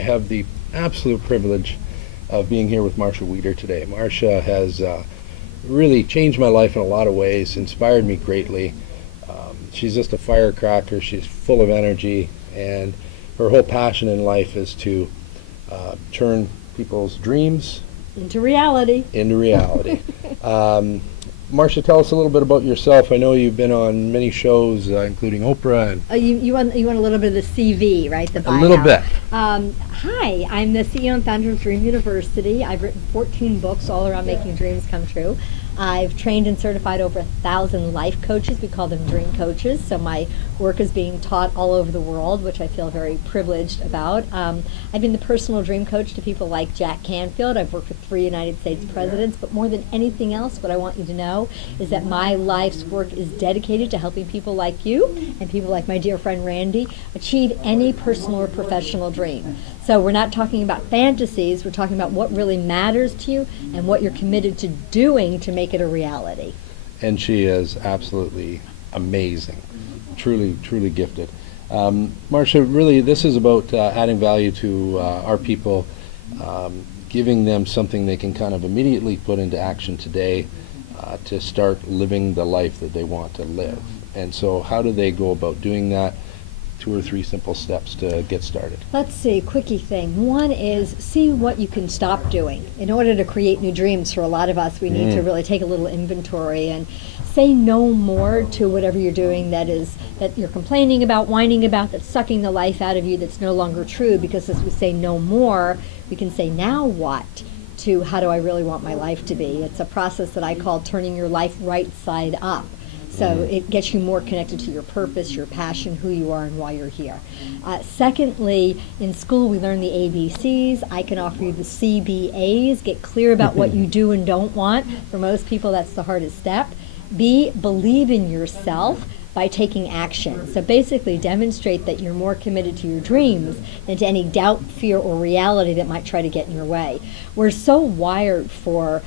have the absolute privilege of being here with Marcia Weeder today. Marcia has really changed my life in a lot of ways, inspired me greatly. She's just a firecracker. She's full of energy, and her whole passion in life is to turn people's dreams into reality. Marcia, tell us a little bit about yourself. I know you've been on many shows, including Oprah. And You want a little bit of the CV, right? The bio. A little bit. Hi, I'm the CEO and founder of Dream University. I've written 14 books all around making dreams come true. I've trained and certified over 1,000 life coaches. We call them dream coaches. So my work is being taught all over the world, which I feel very privileged about. I've been the personal dream coach to people like Jack Canfield. I've worked with 3 United States presidents. But more than anything else, what I want you to know is that my life's work is dedicated to helping people like you and people like my dear friend Randy achieve any personal or professional dream. So we're not talking about fantasies, we're talking about what really matters to you and what you're committed to doing to make it a reality. And she is absolutely amazing, truly gifted. Marcia, really this is about adding value to our people, giving them something they can kind of immediately put into action today to start living the life that they want to live. And so how do they go about doing that? 2 or 3 simple steps to get started. Let's see, quickie thing. One is see what you can stop doing. In order to create new dreams for a lot of us, we need to really take a little inventory and say no more to whatever you're doing that you're complaining about, whining about, that's sucking the life out of you, that's no longer true, because as we say no more, we can say now what to how do I really want my life to be. It's a process that I call turning your life right side up. So it gets you more connected to your purpose, your passion, who you are, and why you're here. Secondly, in school we learn the ABCs. I can offer you the CBAs. Get clear about what you do and don't want. For most people, that's the hardest step. B, believe in yourself by taking action. So basically demonstrate that you're more committed to your dreams than to any doubt, fear, or reality that might try to get in your way. We're so wired for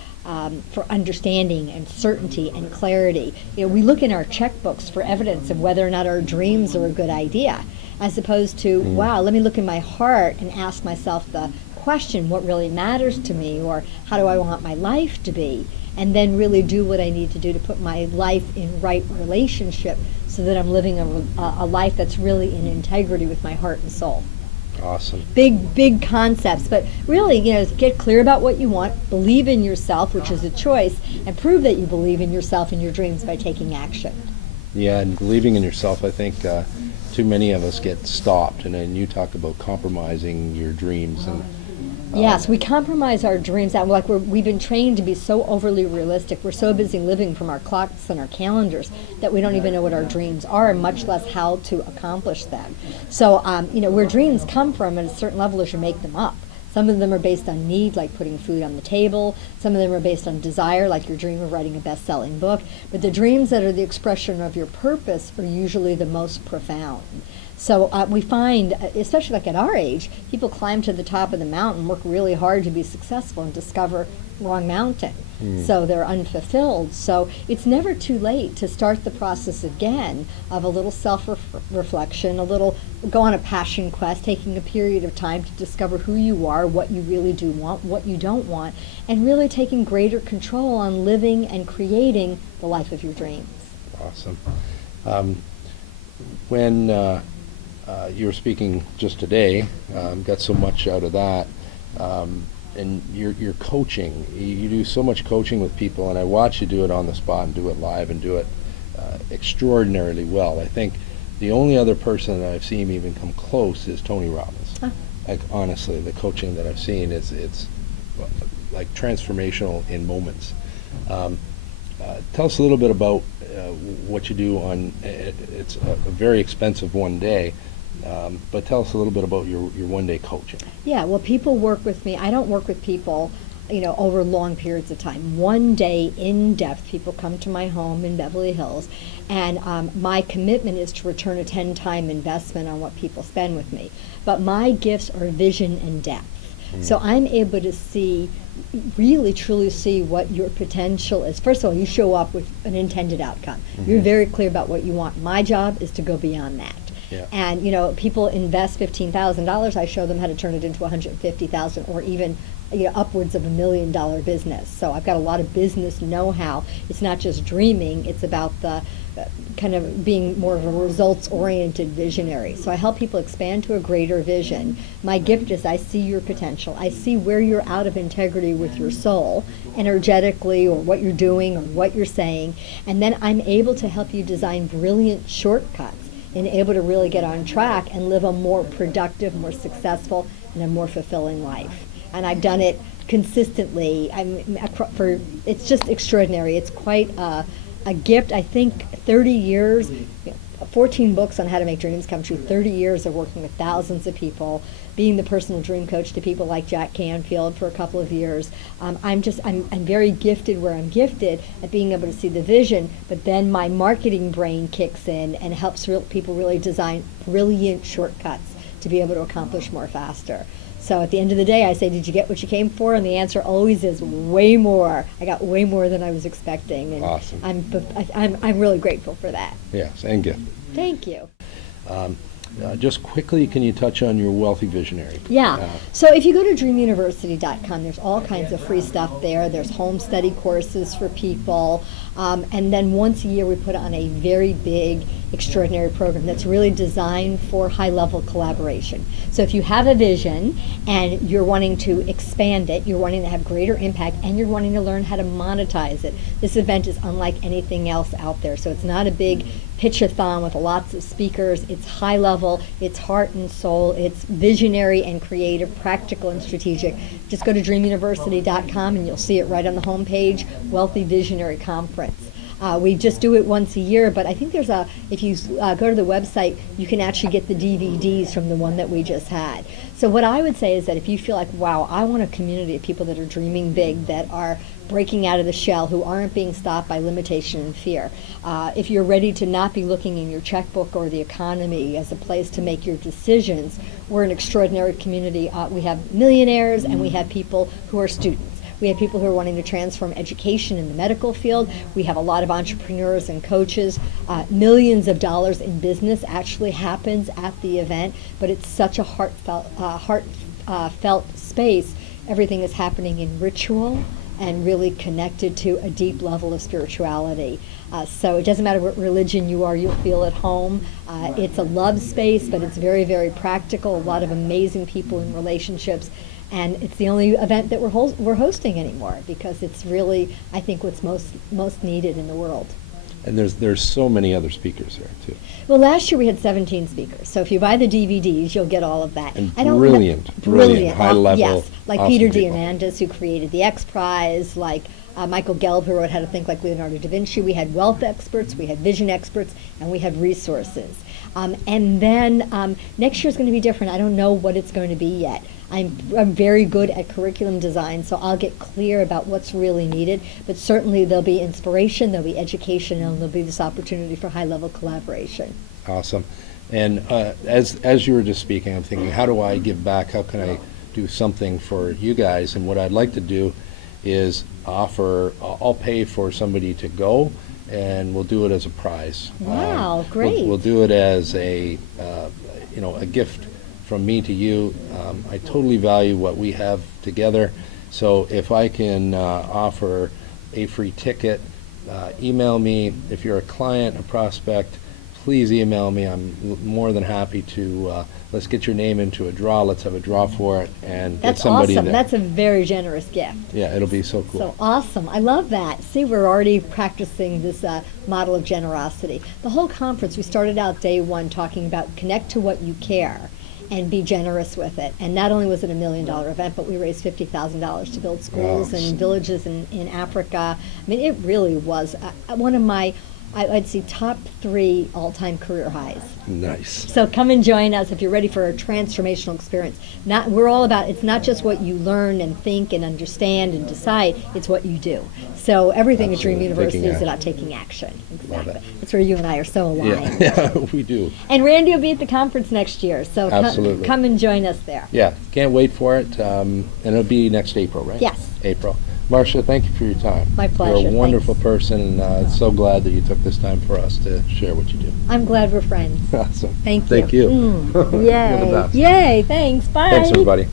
understanding and certainty and clarity. You know, we look in our checkbooks for evidence of whether or not our dreams are a good idea, as opposed to, wow, let me look in my heart and ask myself the question, what really matters to me, or how do I want my life to be? And then really do what I need to do to put my life in right relationship so that I'm living a life that's really in integrity with my heart and soul. Awesome. Big concepts, but really, get clear about what you want, believe in yourself, which is a choice, and prove that you believe in yourself and your dreams by taking action. Yeah, and believing in yourself, I think too many of us get stopped, and then you talk about compromising your dreams. And yes, we compromise our dreams. We've been trained to be so overly realistic. We're so busy living from our clocks and our calendars that we don't even know what our dreams are, much less how to accomplish them. So, where dreams come from at a certain level is you make them up. Some of them are based on need, like putting food on the table. Some of them are based on desire, like your dream of writing a best-selling book. But the dreams that are the expression of your purpose are usually the most profound. So we find, especially like at our age, people climb to the top of the mountain, work really hard to be successful, and discover wrong mountain. So they're unfulfilled. So it's never too late to start the process again of a little self-reflection, go on a passion quest, taking a period of time to discover who you are, what you really do want, what you don't want, and really taking greater control on living and creating the life of your dreams. Awesome. When you were speaking just today, got so much out of that, and you're coaching. You do so much coaching with people, and I watch you do it on the spot and do it live and do it extraordinarily well. I think the only other person that I've seen even come close is Tony Robbins. Like honestly, the coaching that I've seen it's like transformational in moments. Tell us a little bit about what you do on. It's a very expensive one day. But tell us a little bit about your one-day coaching. Yeah, well, people work with me. I don't work with people, over long periods of time. One day, in depth, people come to my home in Beverly Hills, and my commitment is to return a 10-time investment on what people spend with me. But my gifts are vision and depth. So I'm able to really truly see what your potential is. First of all, you show up with an intended outcome. You're very clear about what you want. My job is to go beyond that. Yeah. And, you know, people invest $15,000, I show them how to turn it into $150,000 or even, you know, upwards of $1 million business. So I've got a lot of business know-how. It's not just dreaming, it's about the kind of being more of a results-oriented visionary. So I help people expand to a greater vision. My gift is I see your potential. I see where you're out of integrity with your soul, energetically, or what you're doing or what you're saying, and then I'm able to help you design brilliant shortcuts and able to really get on track and live a more productive, more successful, and a more fulfilling life. And I've done it consistently. It's just extraordinary. It's quite a gift. I think 30 years, 14 books on how to make dreams come true, 30 years of working with thousands of people, being the personal dream coach to people like Jack Canfield for a couple of years. I'm very gifted where I'm gifted at being able to see the vision, but then my marketing brain kicks in and helps people really design brilliant shortcuts to be able to accomplish more faster. So at the end of the day, I say, did you get what you came for? And the answer always is way more. I got way more than I was expecting. And awesome. I'm really grateful for that. Yes, and gifted. Thank you. Just quickly, can you touch on your Wealthy Visionary? Yeah. So if you go to dreamuniversity.com, there's all kinds of free stuff there. There's home study courses for people. And then once a year, we put on a very big, extraordinary program that's really designed for high-level collaboration. So if you have a vision and you're wanting to expand it, you're wanting to have greater impact, and you're wanting to learn how to monetize it, this event is unlike anything else out there. So it's not a big pitch-a-thon with lots of speakers. It's high level, it's heart and soul, it's visionary and creative, practical and strategic. Just go to dreamuniversity.com and you'll see it right on the homepage, Wealthy Visionary Conference. We just do it once a year, but I think if you go to the website, you can actually get the DVDs from the one that we just had. So what I would say is that if you feel like, wow, I want a community of people that are dreaming big, that are breaking out of the shell, who aren't being stopped by limitation and fear. If you're ready to not be looking in your checkbook or the economy as a place to make your decisions, we're an extraordinary community. We have millionaires and we have people who are students. We have people who are wanting to transform education in the medical field. We have a lot of entrepreneurs and coaches. Millions of dollars in business actually happens at the event, but it's such a heartfelt space. Everything is happening in ritual and really connected to a deep level of spirituality. So it doesn't matter what religion you are, you'll feel at home. It's a love space, but it's very, very practical. A lot of amazing people in relationships. And it's the only event that we're hosting anymore, because it's really, I think, what's most needed in the world. And there's so many other speakers there too. Well, last year we had 17 speakers. So if you buy the DVDs, you'll get all of that. And brilliant, high level. Yes, like awesome Peter people. Diamandis, who created the X Prize, like Michael Gelb, who wrote How to Think Like Leonardo da Vinci. We had wealth experts, we had vision experts, and we had resources. And then next year's going to be different. I don't know what it's going to be yet. I'm very good at curriculum design, so I'll get clear about what's really needed. But certainly there'll be inspiration, there'll be education, and there'll be this opportunity for high-level collaboration. Awesome. And as you were just speaking, I'm thinking, how do I give back? How can I do something for you guys? And what I'd like to do is I'll pay for somebody to go, and we'll do it as a prize. Wow, great. We'll do it as a gift from me to you. I totally value what we have together. So if I can offer a free ticket, email me. If you're a client, a prospect, please email me. I'm more than happy to, let's get your name into a draw. Let's have a draw for it and That's get somebody awesome. there. That's a very generous gift. Yeah, it'll be so cool. So awesome. I love that. See, we're already practicing this model of generosity. The whole conference, we started out day one talking about connect to what you care and be generous with it. And not only was it $1 million event, but we raised $50,000 to build schools and villages in Africa. I mean, it really was one of my, I'd say, top 3 all-time career highs. Nice. So come and join us if you're ready for a transformational experience. We're all about, it's not just what you learn and think and understand and decide, it's what you do. So everything at Dream University is about taking action. Exactly. That's where you and I are so aligned. Yeah, we do. And Randy will be at the conference next year, so Absolutely. Come and join us there. Yeah, can't wait for it. And it'll be next April, right? Yes. April. Marcia, thank you for your time. My pleasure. You're a wonderful Thanks. person, and so glad that you took this time for us to share what you do. I'm glad we're friends. Awesome. Thank you. Thank you. Mm. You're the Yay. best. Yay. Thanks. Bye. Thanks, everybody.